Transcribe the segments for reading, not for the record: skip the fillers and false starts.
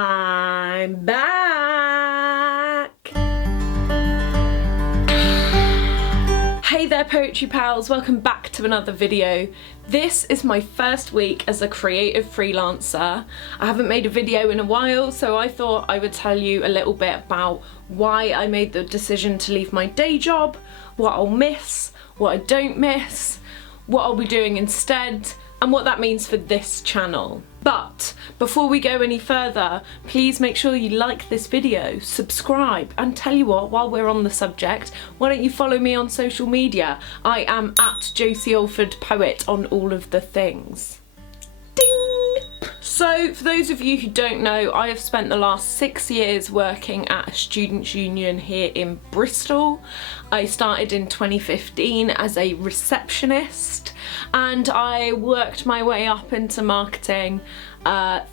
I'm back! Hey there poetry pals, welcome back to another video. This is my first week as a creative freelancer. I haven't made a video in a while, so I thought I would tell you a little bit about why I made the decision to leave my day job, what I'll miss, what I don't miss, what I'll be doing instead, and what that means for this channel. But before we go any further, please make sure you like this video, subscribe, and tell you what, while we're on the subject, why don't you follow me on social media? I am at Josie Alford Poet on all of the things. Ding! So for those of you who don't know, I have spent the last 6 years working at a students' union here in Bristol. I started in 2015 as a receptionist, and I worked my way up into marketing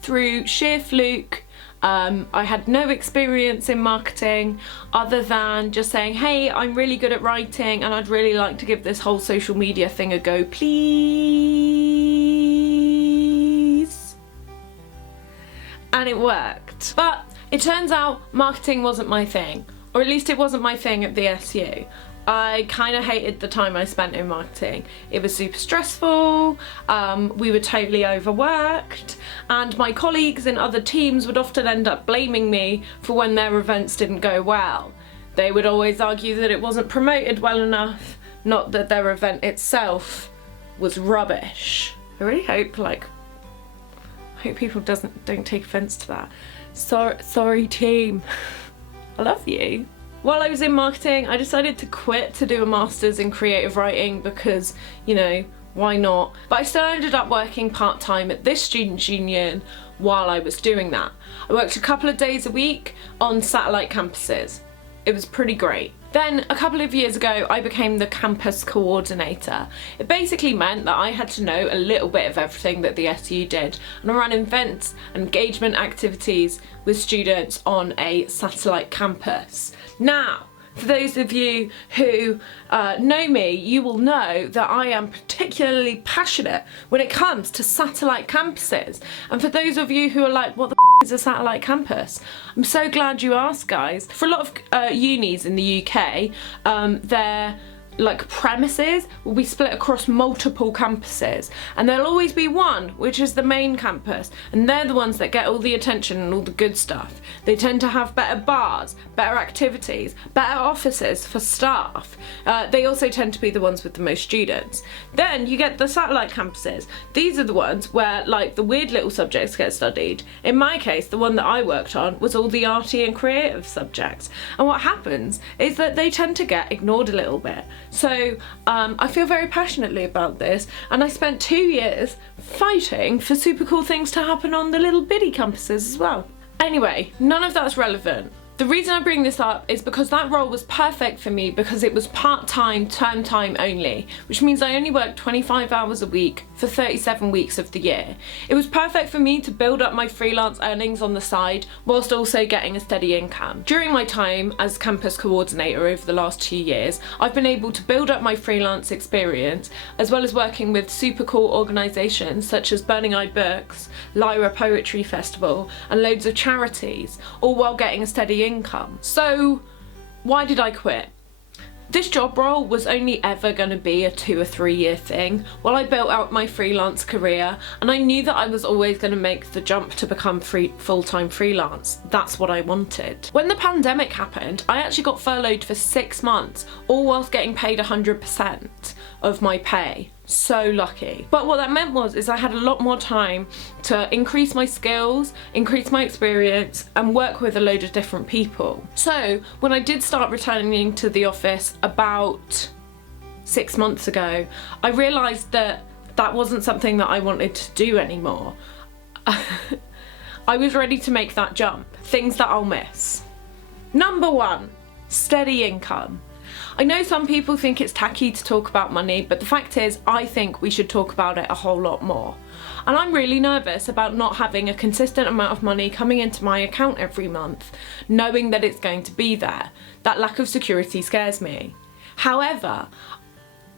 through sheer fluke. I had no experience in marketing other than just saying, hey, I'm really good at writing and I'd really like to give this whole social media thing a go, please. And it worked. But it turns out marketing wasn't my thing, or at least it wasn't my thing at the SU. I kind of hated the time I spent in marketing. It was super stressful, we were totally overworked, and my colleagues in other teams would often end up blaming me for when their events didn't go well. They would always argue that it wasn't promoted well enough, not that their event itself was rubbish. I really hope, people don't take offence to that. Sorry team, I love you. While I was in marketing, I decided to quit to do a master's in creative writing because, you know, why not? But I still ended up working part-time at this students' union while I was doing that. I worked a couple of days a week on satellite campuses. It was pretty great. Then a couple of years ago, I became the campus coordinator. It basically meant that I had to know a little bit of everything that the SU did, and I ran events and engagement activities with students on a satellite campus. Now, for those of you who know me, you will know that I am particularly passionate when it comes to satellite campuses. And for those of you who are like, what the is a satellite campus? I'm so glad you asked, guys. For a lot of unis in the UK, their premises will be split across multiple campuses, and there'll always be one which is the main campus, and they're the ones that get all the attention and all the good stuff. They tend to have better bars, better activities, better offices for staff. They also tend to be the ones with the most students. Then you get the satellite campuses. These are the ones where the weird little subjects get studied. In my case, the one that I worked on was all the arty and creative subjects, and what happens is that they tend to get ignored a little bit. So I feel very passionately about this, and I spent 2 years fighting for super cool things to happen on the little bitty campuses as well. Anyway, none of that's relevant. The reason I bring this up is because that role was perfect for me because it was part-time, term time only, which means I only worked 25 hours a week for 37 weeks of the year. It was perfect for me to build up my freelance earnings on the side whilst also getting a steady income. During my time as campus coordinator over the last 2 years, I've been able to build up my freelance experience as well as working with super cool organisations such as Burning Eye Books, Lyra Poetry Festival, and loads of charities, all while getting a steady income. So why did I quit? This job role was only ever going to be a 2 or 3 year thing while I built out my freelance career, and I knew that I was always going to make the jump to become full-time freelance. That's what I wanted. When the pandemic happened, I actually got furloughed for 6 months, all whilst getting paid 100% of my pay. So lucky. But what that meant was I had a lot more time to increase my skills, increase my experience, and work with a load of different people. So when I did start returning to the office about 6 months ago, I realised that that wasn't something that I wanted to do anymore. I was ready to make that jump. Things that I'll miss. Number 1, steady income. I know some people think it's tacky to talk about money, but the fact is I think we should talk about it a whole lot more. And I'm really nervous about not having a consistent amount of money coming into my account every month, knowing that it's going to be there. That lack of security scares me. However,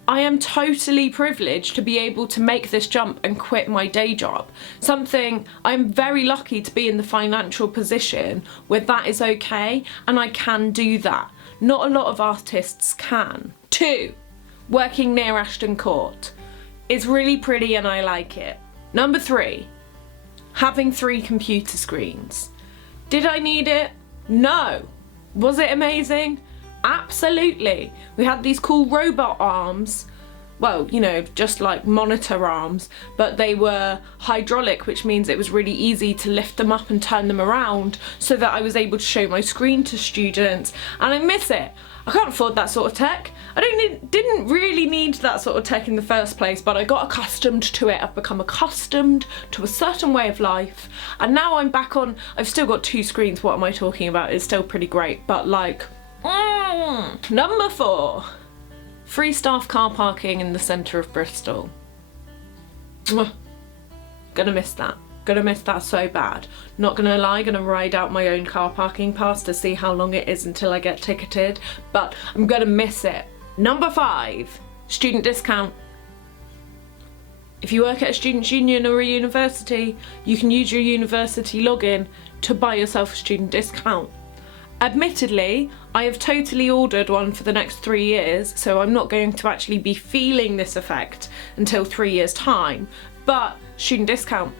I am totally privileged to be able to make this jump and quit my day job. Something I'm very lucky to be in the financial position where that is okay and I can do that. Not a lot of artists can. 2, working near Ashton Court. It's really pretty and I like it. Number 3, having 3 computer screens. Did I need it? No. Was it amazing? Absolutely. We had these cool robot arms, well, you know, just like monitor arms, but they were hydraulic, which means it was really easy to lift them up and turn them around so that I was able to show my screen to students, and I miss it. I can't afford that sort of tech. I didn't really need that sort of tech in the first place, but I got accustomed to it. I've become accustomed to a certain way of life, and now I'm back on. I've still got 2 screens. What am I talking about? It's still pretty great, but like, Number 4, free staff car parking in the centre of Bristol. Gonna miss that. Gonna miss that so bad. Not gonna lie, gonna ride out my own car parking pass to see how long it is until I get ticketed, but I'm gonna miss it. Number 5, student discount. If you work at a student's union or a university, you can use your university login to buy yourself a student discount. Admittedly, I have totally ordered one for the next 3 years, so I'm not going to actually be feeling this effect until 3 years' time, but student discount.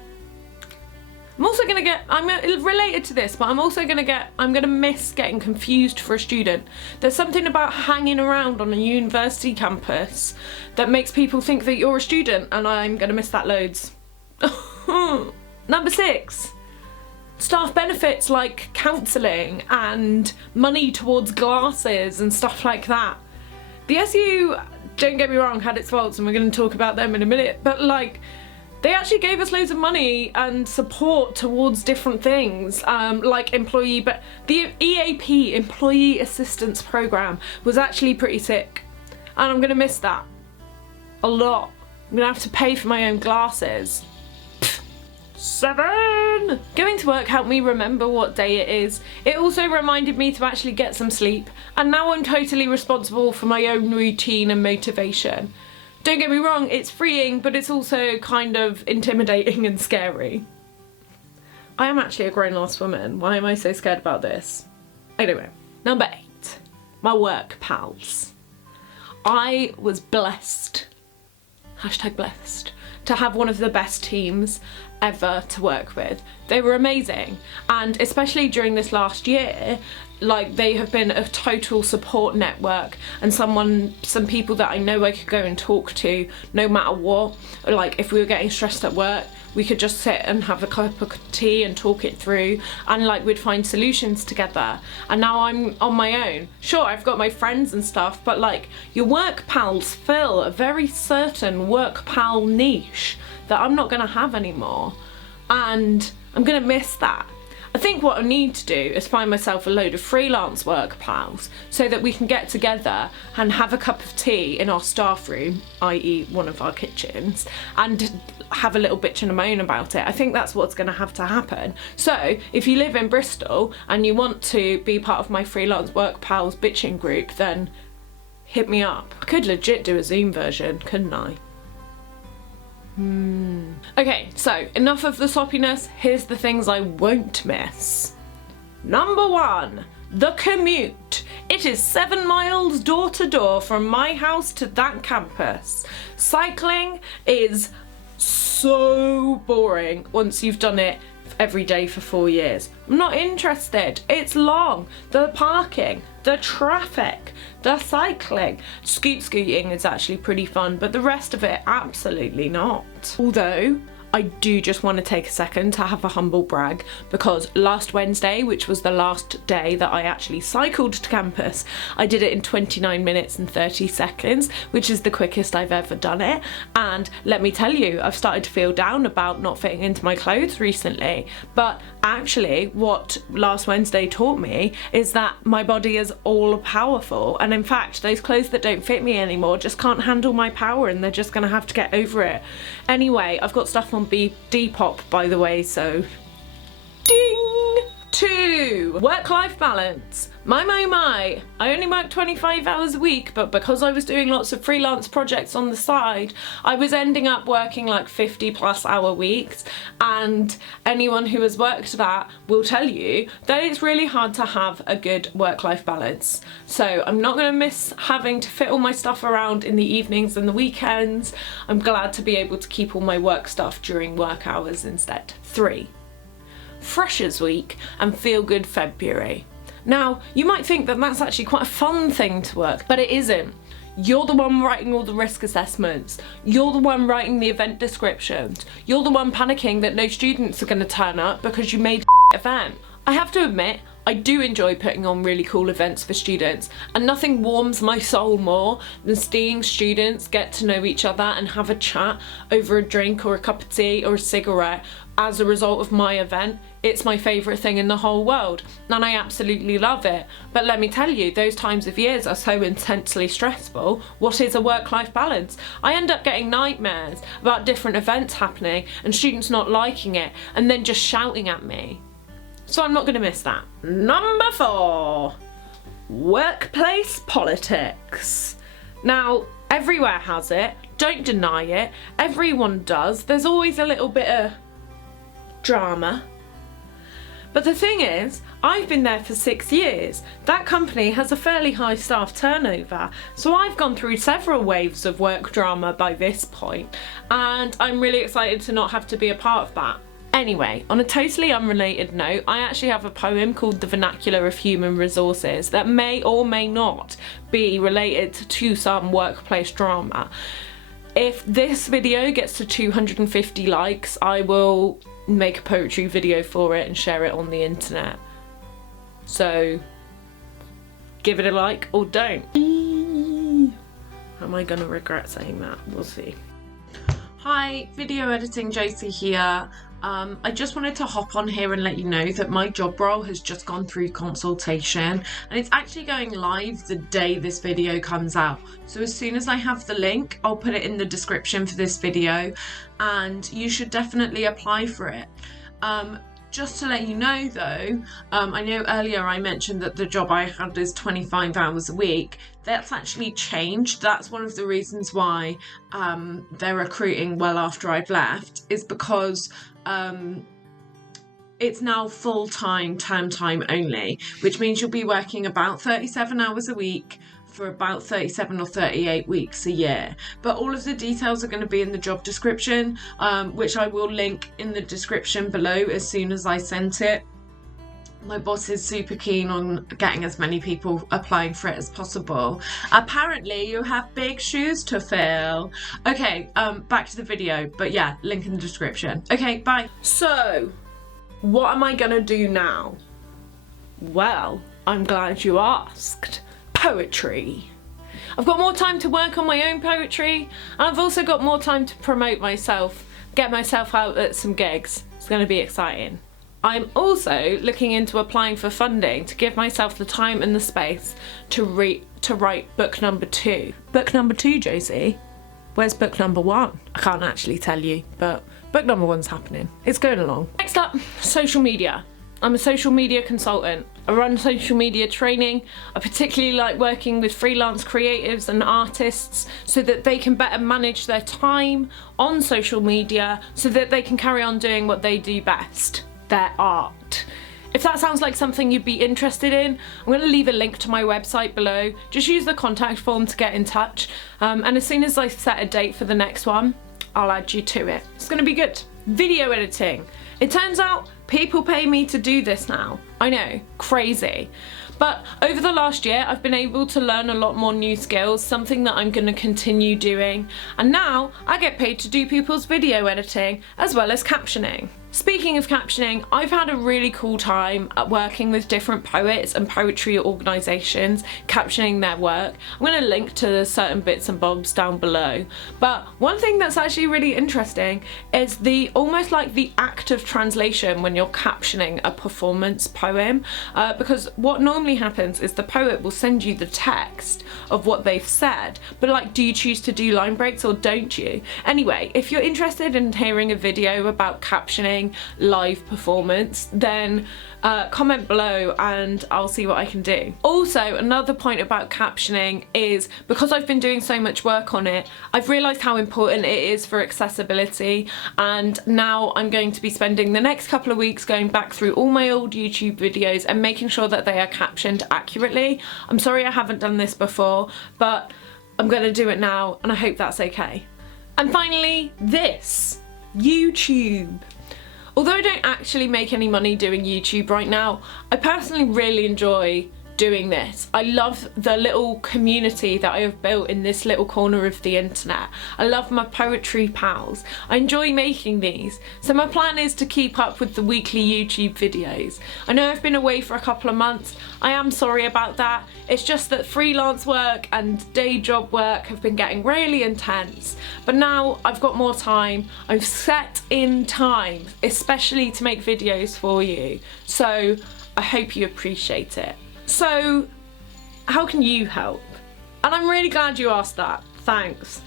I'm also gonna get, I'm related to this, but I'm gonna miss getting confused for a student. There's something about hanging around on a university campus that makes people think that you're a student, and I'm gonna miss that loads. Number 6. Staff benefits like counselling and money towards glasses and stuff like that. The SU, don't get me wrong, had its faults and we're going to talk about them in a minute, but like, they actually gave us loads of money and support towards different things, like but the EAP, Employee Assistance Programme, was actually pretty sick, and I'm going to miss that a lot. I'm going to have to pay for my own glasses. 7! Going to work helped me remember what day it is. It also reminded me to actually get some sleep, and now I'm totally responsible for my own routine and motivation. Don't get me wrong, it's freeing, but it's also kind of intimidating and scary. I am actually a grown-ass woman. Why am I so scared about this? Anyway, number 8, my work pals. I was blessed, #blessed, to have one of the best teams ever to work with. They were amazing, and especially during this last year, like, they have been a total support network and some people that I know I could go and talk to no matter what. Like, if we were getting stressed at work, we could just sit and have a cup of tea and talk it through, and like, we'd find solutions together. And now I'm on my own. Sure, I've got my friends and stuff, but like, your work pals fill a very certain work pal niche that I'm not gonna have anymore, and I'm gonna miss that. I think what I need to do is find myself a load of freelance work pals so that we can get together and have a cup of tea in our staff room, i.e. one of our kitchens, and have a little bitch and a moan about it. I think that's what's going to have to happen. So if you live in Bristol and you want to be part of my freelance work pals bitching group, then hit me up. I could legit do a Zoom version, couldn't I? Okay, so enough of the sloppiness. Here's the things I won't miss. Number 1, the commute. It is 7 miles door to door from my house to that campus. Cycling is so boring once you've done it every day for 4 years. I'm not interested. It's long. The parking, the traffic, the cycling. Scooting is actually pretty fun, but the rest of it, absolutely not. Although, I do just want to take a second to have a humble brag, because last Wednesday, which was the last day that I actually cycled to campus, I did it in 29 minutes and 30 seconds, which is the quickest I've ever done it. And let me tell you, I've started to feel down about not fitting into my clothes recently. But actually, what last Wednesday taught me is that my body is all powerful. And in fact, those clothes that don't fit me anymore just can't handle my power, and they're just gonna have to get over it. Anyway, I've got stuff on Depop, by the way, so ding! 2, work-life balance. My. I only work 25 hours a week, but because I was doing lots of freelance projects on the side, I was ending up working like 50+ hour weeks, and anyone who has worked that will tell you that it's really hard to have a good work-life balance. So I'm not going to miss having to fit all my stuff around in the evenings and the weekends. I'm glad to be able to keep all my work stuff during work hours instead. 3. Freshers Week and Feel Good February. Now, you might think that that's actually quite a fun thing to work, but it isn't. You're the one writing all the risk assessments. You're the one writing the event descriptions. You're the one panicking that no students are going to turn up because you made an event. I have to admit, I do enjoy putting on really cool events for students, and nothing warms my soul more than seeing students get to know each other and have a chat over a drink or a cup of tea or a cigarette as a result of my event. It's my favourite thing in the whole world, and I absolutely love it. But let me tell you, those times of years are so intensely stressful. What is a work-life balance? I end up getting nightmares about different events happening and students not liking it and then just shouting at me. So I'm not going to miss that. Number 4, workplace politics. Now, everywhere has it, don't deny it, everyone does. There's always a little bit of drama. But the thing is, I've been there for 6 years. That company has a fairly high staff turnover, so I've gone through several waves of work drama by this point, and I'm really excited to not have to be a part of that. Anyway, on a totally unrelated note, I actually have a poem called The Vernacular of Human Resources that may or may not be related to some workplace drama. If this video gets to 250 likes, I will make a poetry video for it and share it on the internet. So give it a like or don't. Am I gonna regret saying that? We'll see. Hi, video editing Josie here. I just wanted to hop on here and let you know that my job role has just gone through consultation, and it's actually going live the day this video comes out. So as soon as I have the link, I'll put it in the description for this video, and you should definitely apply for it. Just to let you know though, I know earlier I mentioned that the job I had is 25 hours a week. That's actually changed. That's one of the reasons why they're recruiting well after I've left, is because it's now full-time, term time only, which means you'll be working about 37 hours a week for about 37 or 38 weeks a year. But all of the details are going to be in the job description, which I will link in the description below as soon as I sent it. My boss is super keen on getting as many people applying for it as possible. Apparently you have big shoes to fill. Okay, back to the video, but yeah, link in the description. Okay, bye. So, what am I gonna do now? Well, I'm glad you asked. Poetry. I've got more time to work on my own poetry, and I've also got more time to promote myself, get myself out at some gigs. It's gonna be exciting. I'm also looking into applying for funding to give myself the time and the space to write book number 2. Book number 2, Josie? Where's book number 1? I can't actually tell you, but book number 1's happening. It's going along. Next up, social media. I'm a social media consultant. I run social media training. I particularly like working with freelance creatives and artists so that they can better manage their time on social media so that they can carry on doing what they do best, their art. If that sounds like something you'd be interested in, I'm going to leave a link to my website below. Just use the contact form to get in touch, and as soon as I set a date for the next one, I'll add you to it. It's going to be good. Video editing. It turns out people pay me to do this now. I know, crazy. But over the last year, I've been able to learn a lot more new skills, something that I'm going to continue doing. And now I get paid to do people's video editing as well as captioning. Speaking of captioning, I've had a really cool time at working with different poets and poetry organisations, captioning their work. I'm going to link to certain bits and bobs down below. But one thing that's actually really interesting is almost like the act of translation when you're captioning a performance poem, because what normally happens is the poet will send you the text of what they've said, but like, do you choose to do line breaks or don't you? Anyway, if you're interested in hearing a video about captioning live performance, then comment below and I'll see what I can do. Also, another point about captioning is because I've been doing so much work on it, I've realised how important it is for accessibility, and now I'm going to be spending the next couple of weeks going back through all my old YouTube videos and making sure that they are captioned accurately. I'm sorry I haven't done this before, but I'm going to do it now and I hope that's okay. And finally, this, YouTube. Although I don't actually make any money doing YouTube right now, I personally really enjoy doing this. I love the little community that I have built in this little corner of the internet. I love my poetry pals. I enjoy making these. So my plan is to keep up with the weekly YouTube videos. I know I've been away for a couple of months. I am sorry about that. It's just that freelance work and day job work have been getting really intense. But now I've got more time. I've set in time, especially to make videos for you. So I hope you appreciate it. So, how can you help? And I'm really glad you asked that. Thanks.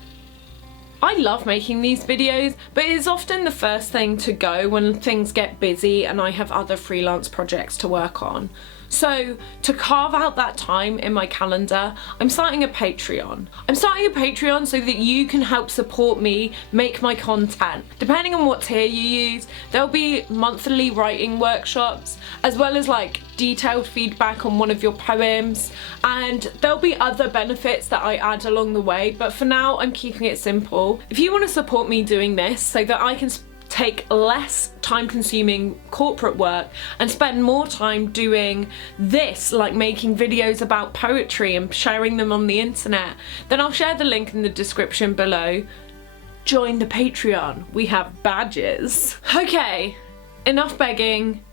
I love making these videos, but it's often the first thing to go when things get busy and I have other freelance projects to work on. So to carve out that time in my calendar, I'm starting a Patreon. I'm starting a Patreon so that you can help support me make my content. Depending on what tier you use, there'll be monthly writing workshops, as well as like detailed feedback on one of your poems, and there'll be other benefits that I add along the way, but for now I'm keeping it simple. If you want to support me doing this so that I can take less time-consuming corporate work and spend more time doing this, like making videos about poetry and sharing them on the internet, then I'll share the link in the description below. Join the Patreon. We have badges. Okay, enough begging.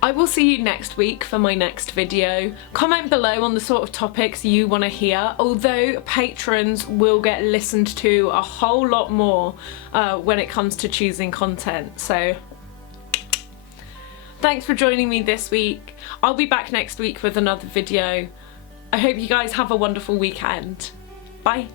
I will see you next week for my next video. Comment below on the sort of topics you want to hear, although patrons will get listened to a whole lot more when it comes to choosing content. So thanks for joining me this week. I'll be back next week with another video. I hope you guys have a wonderful weekend. Bye.